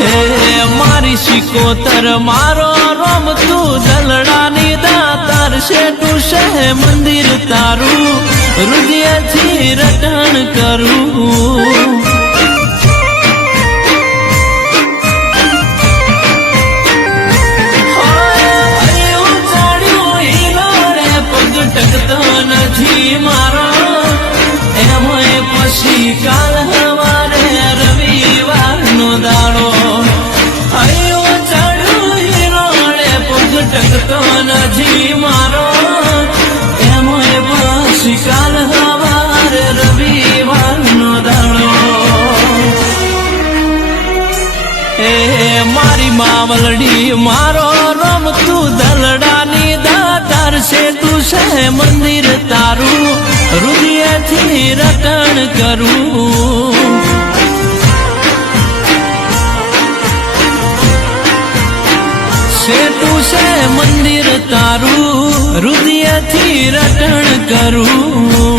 હે મારી શિકોતર, મારો રોમ તું દલડાની દાતાર છે તું મંદિર તારું, હૃદયથી રટણ કરું. ટકતો નથી મારો. એમાંય પછી કાલ ટકતો નથી મારો એમાંય પછી કાલ હવાર રવિવારનો દાડો. એ મારી માવલડી મારો રોમ તું દલડાની દાતાર છે, તું છે મંદિર તારું હૃદયથી રટણ કરું. છે તું છે મંદિર તારું હૃદયથી રટણ કરું.